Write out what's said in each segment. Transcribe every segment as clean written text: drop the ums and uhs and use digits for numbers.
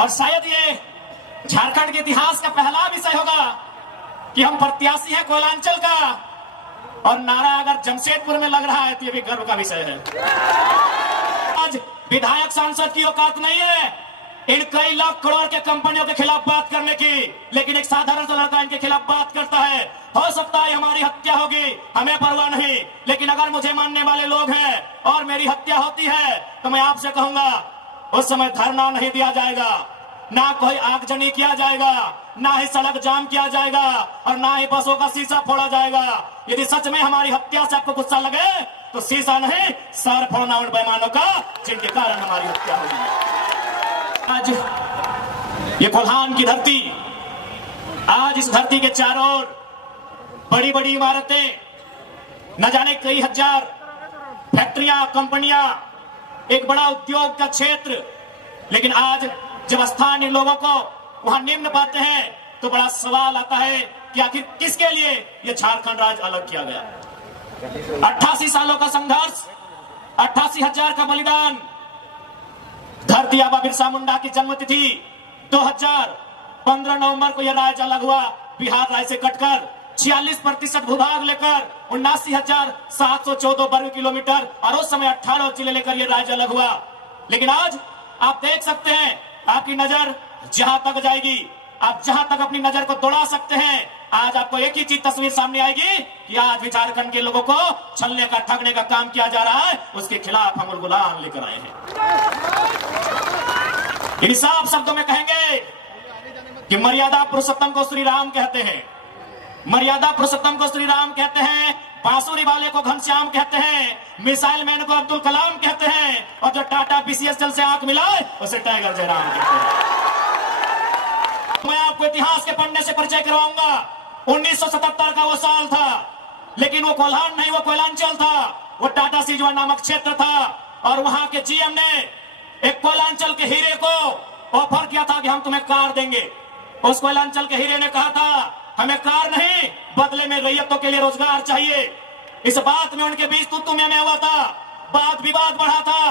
और शायद ये झारखंड के इतिहास का पहला विषय होगा कि हम प्रत्याशी हैं कोयलांचल का, और नारा अगर जमशेदपुर में लग रहा है तो ये भी गर्व का विषय है। आज विधायक सांसद की औकात नहीं है इन कई लाख करोड़ के कंपनियों के खिलाफ बात करने की, लेकिन एक साधारण सा लड़का इनके खिलाफ बात करता है। हो सकता है हमारी हत्या होगी, हमें परवाह नहीं, लेकिन अगर मुझे मानने वाले लोग हैं और मेरी हत्या होती है तो मैं आपसे कहूंगा उस समय धरना नहीं दिया जाएगा, ना कोई आगजनी किया जाएगा, ना ही सड़क जाम किया जाएगा, और ना ही बसों का शीशा फोड़ा जाएगा। यदि सच में हमारी हत्या से आपको गुस्सा लगे तो शीशा नहीं, सर फोड़ना उन बेईमानों का जिनके कारण हमारी हत्या हुई। आज ये कोल्हान की धरती, आज इस धरती के चारों ओर बड़ी बड़ी इमारतें, न जाने कई हजार फैक्ट्रियां, कंपनियां, एक बड़ा उद्योग का क्षेत्र, लेकिन आज जब स्थानीय लोगों को वहां निम्न पाते हैं तो बड़ा सवाल आता है कि आखिर किसके लिए यह झारखंड राज्य अलग किया गया। 88 सालों का संघर्ष, 88,000 का बलिदान, धरती आबा बिरसा मुंडा की जन्मतिथि 2015 नवंबर को यह राज्य अलग हुआ। बिहार राज्य से कटकर 46% भूभाग लेकर 79,714 वर्ग किलोमीटर, और उस समय 18 जिले लेकर यह राज्य अलग हुआ। लेकिन आज आप देख सकते हैं, आपकी नजर जहां तक जाएगी, आप जहां तक अपनी नजर को दौड़ा सकते हैं, आज आपको एक ही चीज तस्वीर सामने आएगी कि आज भी झारखंड के लोगों को छलने का, ठगने का काम किया जा रहा है। उसके खिलाफ हम गुलाम लेकर आए हैं। इन साफ शब्दों में कहेंगे कि मर्यादा पुरुषोत्तम को श्री राम कहते हैं, मर्यादा पुरुषोत्तम को श्री राम कहते हैं, बांसुरी वाले को घनश्याम कहते हैं, मिसाइल मैन को अब्दुल कलाम कहते हैं, और जो टाटा बीसीएसएल से आंख मिलाए उसे टाइगर जयराम कहते हैं। मैं आपको इतिहास के पन्ने से परिचय करवाऊंगा। 1977 का वो साल था, लेकिन वो कोल्हान नहीं, वो कोयलांचल था। वो टाटा सीजवा नामक क्षेत्र था, और वहां के जीएम ने एक कोयलांचल के हीरे को ऑफर किया था कि हम तुम्हें कार देंगे। उस कोयलांचल के हीरे ने कहा था हमें कार नहीं, बदले में रैयतों के लिए रोजगार चाहिए। इस बात में उनके बीच तू में हुआ था, बात विवाद बढ़ा था,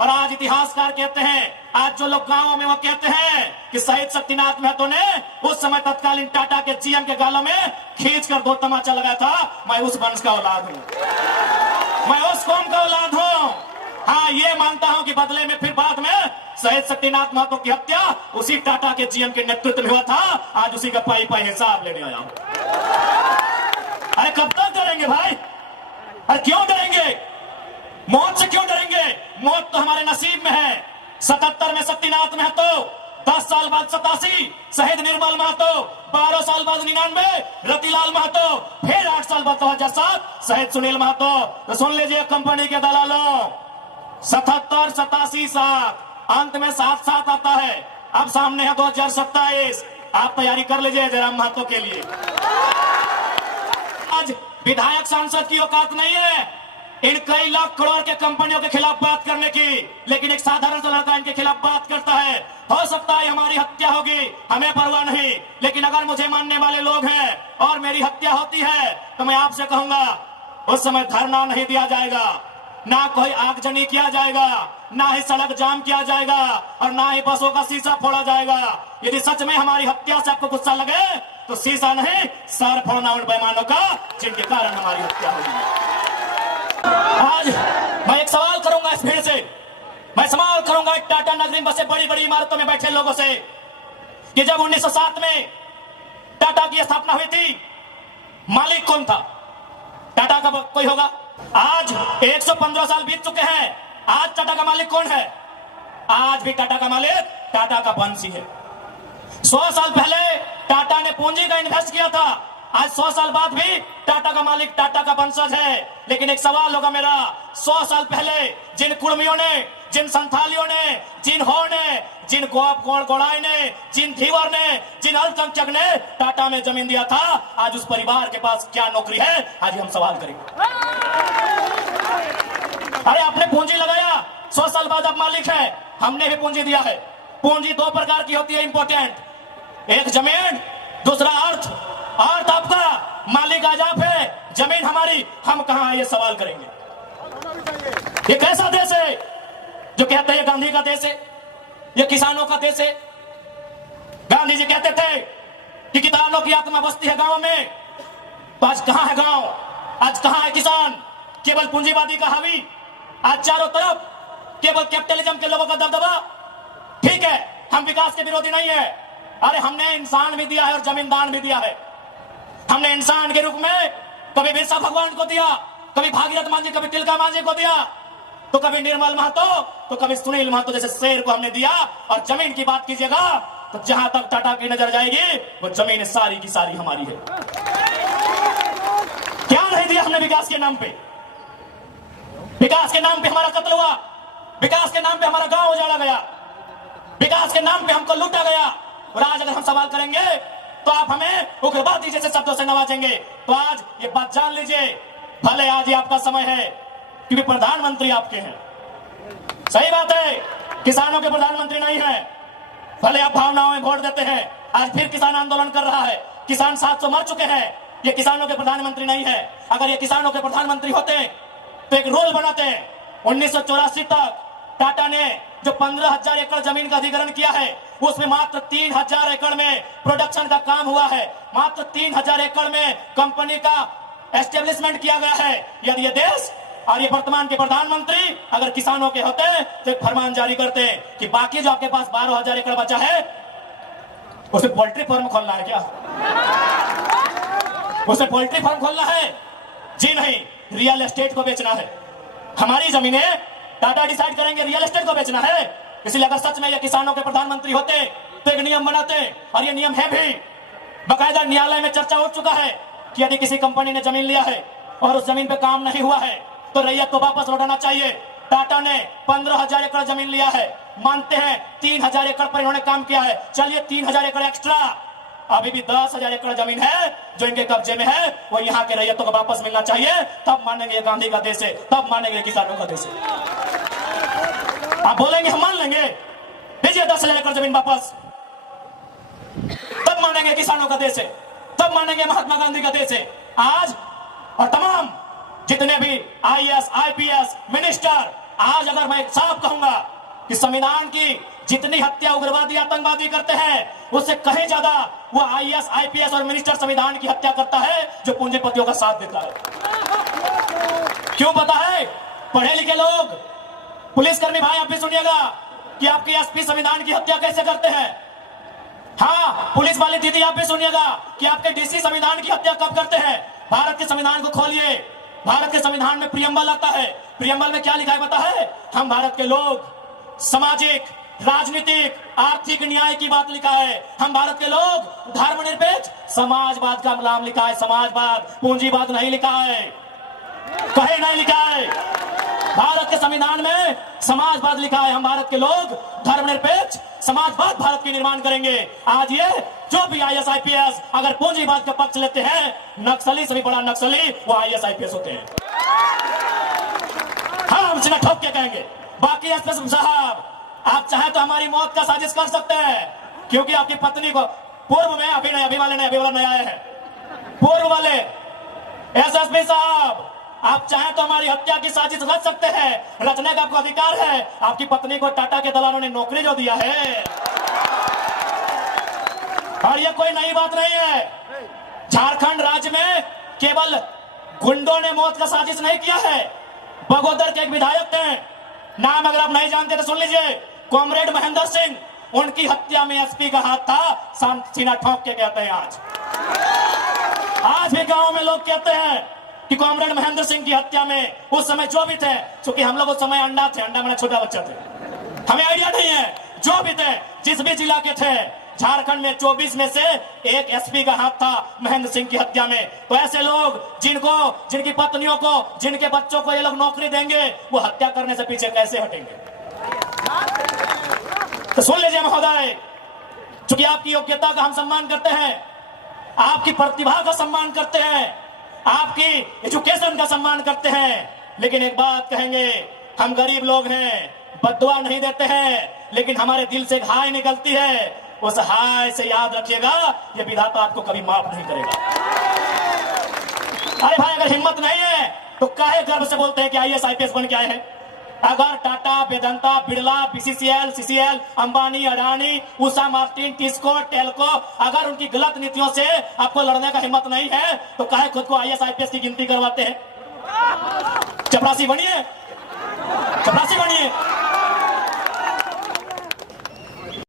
और आज इतिहासकार कहते हैं, आज जो लोग गांवों में वो कहते हैं कि शहीद शक्तिनाथ महतो ने उस समय तत्कालीन टाटा के जीएम के गालों में खींच कर 2 तमाचा लगाया था। मैं उस वंश का औलाद हूं, मैं उस कौम का औलाद हूं। हाँ, ये मानता हूं कि बदले में फिर बाद में शहीद शक्तिनाथ महतो की हत्या उसी टाटा के जीएम के नेतृत्व में हुआ था। आज उसी का पाई पाई हिसाब लेने आया हूं। अरे कब तक डरेंगे भाई? अरे क्यों डरेंगे? मौत से क्यों डरेंगे? मौत तो हमारे नसीब में है। 77 में शक्तिनाथ महतो, 10 साल बाद 87 शहीद निर्मल महतो, 12 साल बाद 99 रतिलाल महतो, फिर 8 साल बाद 2007 शहीद सुनील महतो। तो सुन लीजिए कंपनी के दलालों, 77, 87, 7, अंत में 7 आता है। अब सामने है 2027, आप तैयारी कर लीजिए जयराम महतो के लिए। आज विधायक सांसद की औकात नहीं है इन कई लाख करोड़ के कंपनियों के खिलाफ बात करने की, लेकिन एक साधारण सा लड़का इनके खिलाफ बात करता है। हो सकता है हमारी हत्या होगी, हमें परवाह नहीं, लेकिन अगर मुझे मानने वाले लोग हैं और मेरी हत्या होती है तो मैं आपसे कहूंगा उस समय धरना नहीं दिया जाएगा, ना कोई आगजनी किया जाएगा, ना ही सड़क जाम किया जाएगा, और ना ही बसों का शीशा फोड़ा जाएगा। यदि सच में हमारी हत्या से आपको गुस्सा लगे तो शीशा नहीं, सर फोड़ना उन बेईमानों का जिनके कारण हमारी हत्या हुई। आज मैं एक सवाल करूंगा इस भीड़ से, मैं सवाल करूंगा टाटा नगरी में बसे बड़ी बड़ी इमारतों में बैठे लोगों से कि जब 1907 में टाटा की स्थापना हुई थी, मालिक कौन था? टाटा का कोई होगा? आज 115 साल बीत चुके हैं, आज टाटा का मालिक कौन है? आज भी टाटा का मालिक टाटा का वंशी है। 100 साल पहले टाटा ने पूंजी का इन्वेस्ट किया था, आज 100 साल बाद भी टाटा का मालिक टाटा का वंशज है। लेकिन एक सवाल होगा मेरा, 100 साल पहले जिन कुर्मियों ने, जिन संथालियों ने, जिन हो ने, जिन गोड़ाई ने, जिन धीवर ने, जिन अल्पसंख्यक ने टाटा में जमीन दिया था, आज उस परिवार के पास क्या नौकरी है? आज हम सवाल करेंगे। अरे आपने पूंजी लगाया, 100 साल बाद आप मालिक है, हमने भी पूंजी दिया है। पूंजी 2 प्रकार की होती है इंपॉर्टेंट, एक जमीन, दूसरा अर्थ। अर्थ आपका, मालिक आज आप है, जमीन हमारी, हम कहां ये सवाल करेंगे। ये कैसा देश है जो कहते हैं गांधी का देश है, ये किसानों का देश है, गांधी जी कहते थे कि किसानों की आत्मा बसती है गांव में, तो आज कहां है गांव, आज कहां है किसान? केवल पूंजीवादी का हावी, आज चारों तरफ केवल कैपिटलिज्म के लोगों का दबदबा। ठीक है, हम विकास के विरोधी नहीं है, अरे हमने इंसान भी दिया है और जमींदार भी दिया है। हमने इंसान के रूप में कभी बिरसा भगवान को दिया, कभी भागीरथ मांझी, कभी तिलका मांझी को दिया, तो कभी निर्मल महतो, तो कभी सुनील महतो जैसे शेर को हमने दिया। और जमीन की बात कीजिएगा तो जहां तक टाटा की नजर जाएगी वो जमीन सारी की सारी हमारी है। क्या नहीं दिया हमने विकास के नाम पे? विकास के नाम पे हमारा कत्ल हुआ, विकास के नाम पे हमारा गांव उजाड़ा गया, विकास के नाम पे हमको लूटा गया। और आज अगर हम सवाल करेंगे तो आप हमें उग्रवादी जैसे शब्दों से नवाजेंगे। तो आज ये बात जान लीजिए, भले आज ही आपका समय है क्योंकि प्रधानमंत्री आपके हैं। सही बात है, किसानों के प्रधानमंत्री नहीं है। भले आप भावनाओं में वोट देते हैं, आज फिर किसान आंदोलन कर रहा है, किसान 700 मर चुके हैं, ये किसानों के प्रधानमंत्री नहीं है। अगर ये किसानों के प्रधानमंत्री होते तो एक रूल बनाते। 1984 तक टाटा ने जो 15,000 एकड़ जमीन का अधिग्रहण किया है उसमें मात्र 3,000 एकड़ में प्रोडक्शन का काम हुआ है, मात्र 3,000 एकड़ में कंपनी का एस्टेब्लिशमेंट किया गया है। यदि ये देश और ये वर्तमान के प्रधानमंत्री अगर किसानों के होते तो एक फरमान जारी करते कि बाकी जो आपके पास 12,000 एकड़ बचा है उसे पोल्ट्री फार्म खोलना है क्या? उसे पोल्ट्री फार्म खोलना है? जी नहीं, रियल एस्टेट को बेचना है। हमारी जमीनें टाटा डिसाइड करेंगे रियल एस्टेट को बेचना है। इसलिए अगर सच में ये किसानों के प्रधानमंत्री होते तो एक नियम बनाते, और ये नियम है भी, बकायदा न्यायालय में चर्चा हो चुका है कि यदि किसी कंपनी ने जमीन लिया है और उस जमीन पे काम नहीं हुआ है तो रैयत को वापस लौटाना चाहिए। टाटा ने 15,000 एकड़ जमीन लिया है, मानते हैं 3,000 एकड़ पर इन्होंने काम किया है, चलिए 3,000 एकड़ एक्स्ट्रा, अभी भी 10,000 एकड़ जमीन है जो इनके कब्जे में है, वो यहाँ के रैयतों को वापस मिलना चाहिए। तब मानेंगे ये गांधी का देश है, तब मानेंगे किसानों का देश है। आप बोलेंगे हम मान लेंगे, दीजिए 10,000 एकड़ जमीन वापस, तब मानेंगे किसानों का देश है, तब मानेंगे महात्मा गांधी का देश है। आज और तमाम जितने भी IAS, IPS मिनिस्टर, आज अगर मैं साफ कहूंगा कि संविधान की जितनी हत्या उग्रवादी आतंकवादी करते हैं उससे कहीं ज्यादा वो IAS, IPS और मिनिस्टर संविधान की हत्या करता है जो पूंजीपतियों का साथ देता है। क्यों पता है? पढ़े लिखे लोग, पुलिसकर्मी भाई आप भी सुनिएगा कि आपके SP संविधान की हत्या कैसे करते हैं। हाँ, पुलिस वाली दीदी आप भी सुनिएगा कि आपके DC संविधान की हत्या कब करते हैं। भारत के संविधान को खोलिए, भारत के संविधान में प्रियम्बल आता है, प्रियम्बल में क्या लिखा है पता है? हम भारत के लोग सामाजिक, राजनीतिक, आर्थिक न्याय की बात लिखा है। हम भारत के लोग धर्मनिरपेक्ष समाजवाद का नाम लिखा है, समाजवाद, पूंजीवाद नहीं लिखा है, कहीं नहीं लिखा है। भारत के संविधान में समाजवाद लिखा है। हम भारत के लोग धर्मनिरपेक्ष समाजवाद भारत की निर्माण करेंगे। आज ये जो भी IAS, IPS अगर पूंजीवाद का पक्ष लेते हैं, नक्सली से भी बड़ा नक्सली वो IAS, IPS होते हैं। हाँ, हम सीधा ठोक के कहेंगे। बाकी SP साहब, आप चाहे तो हमारी मौत का साजिश कर सकते हैं, क्योंकि आपकी पत्नी को पूर्व में, अभी वाले नए आए हैं, पूर्व वाले SSP साहब, आप चाहें तो हमारी हत्या की साजिश रच सकते हैं, रचने का आपको अधिकार है। आपकी पत्नी को टाटा के दलालों ने नौकरी जो दिया है, और ये कोई नई बात नहीं है। झारखंड राज्य में केवल गुंडों ने मौत का साजिश नहीं किया है, बगोदर के एक विधायक थे, नाम अगर आप नहीं जानते तो सुन लीजिए, कॉमरेड महेंद्र सिंह, उनकी हत्या में SP का हाथ था। सीना ठोक के कहते हैं आज भी गांव में लोग कहते हैं कि कॉमरेड महेंद्र सिंह की हत्या में उस समय जो भी थे, क्योंकि हम लोग उस समय अंडा थे, अंडा मेरा छोटा बच्चा थे, हमें आइडिया नहीं है, जो भी थे, जिस भी जिला के थे, झारखंड में 24 में से एक SP का हाथ था महेंद्र सिंह की हत्या में। तो ऐसे लोग जिनकी पत्नियों को, जिनके बच्चों को ये लोग नौकरी देंगे, वो हत्या करने से पीछे कैसे हटेंगे? तो सुन लीजिए महोदय, चूंकि आपकी योग्यता का हम सम्मान करते हैं, आपकी प्रतिभा का सम्मान करते हैं, आपकी एजुकेशन का सम्मान करते हैं, लेकिन एक बात कहेंगे, हम गरीब लोग हैं, बद्दुआ नहीं देते हैं, लेकिन हमारे दिल से एक हाय निकलती है। उस हाय से याद रखिएगा, ये विधाता आपको कभी माफ नहीं करेगा। अरे भाई, अगर हिम्मत नहीं है तो काहे गर्व से बोलते हैं कि IAS, IPS बन के आए हैं? अगर Tata, Vedanta, Birla, BCCL, CCL, Ambani, Adani, Usha Martin, TISCO, Telco, अगर उनकी गलत नीतियों से आपको लड़ने का हिम्मत नहीं है तो काहे खुद को आईएएस आईपीएस की गिनती करवाते हैं? चपरासी बनिए, चपरासी बनिए।